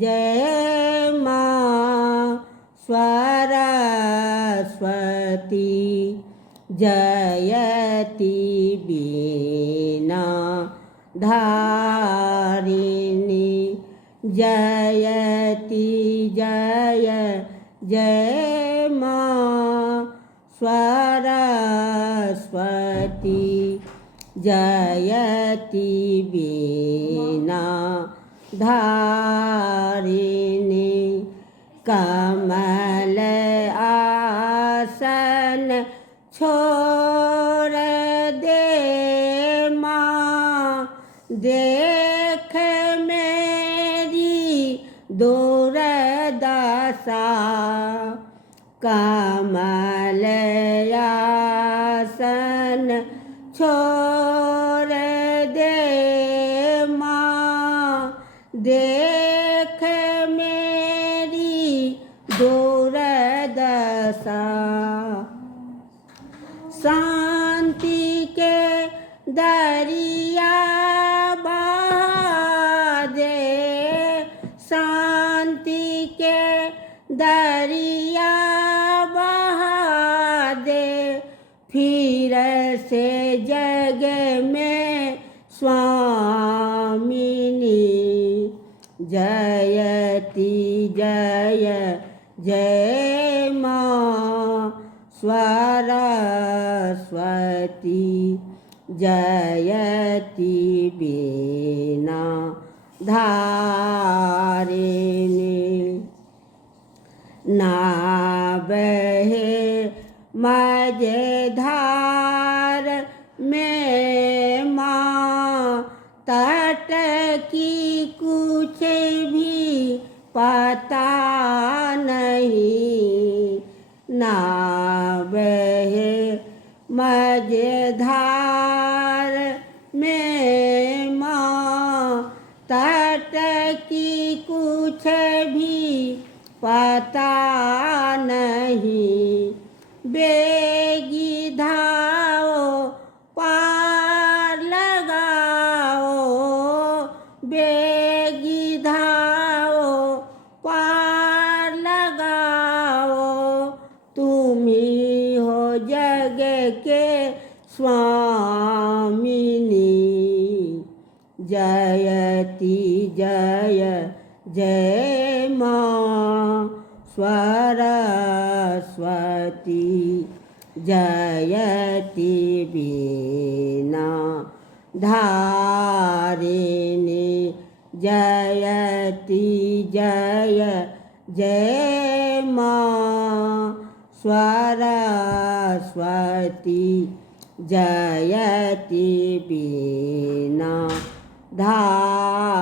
जय माँ सरस्वती जयति वीणा धारिणी जयति जय माँ सरस्वती जयति वीणा धारिणी कमल आसन छोड़ दे माँ देख मेरी दुर्दशा कमल आसन छोड़ दे माँ देख मेरी दुर्दशा शांति के दरिया बहा दे शांति के दरिया बहा दे फिर से जग में स्वामिनी जयति जय माँ सरस्वती जयति वीणा धारिणी ना बहे मझधार में माँ तट की कुछ भी पता नहीं ना बहे मझधार में माँ तट की कुछ भी पता नहीं बेगी धाओ पार लगाओ बेगी धाओ पार लगाओ तुम ही हो जग के स्वामिनी जयति जय माँ सरस्वती जयति वीणा धारिणी जयति जय माँ सरस्वती जयति वीणा धारिणी।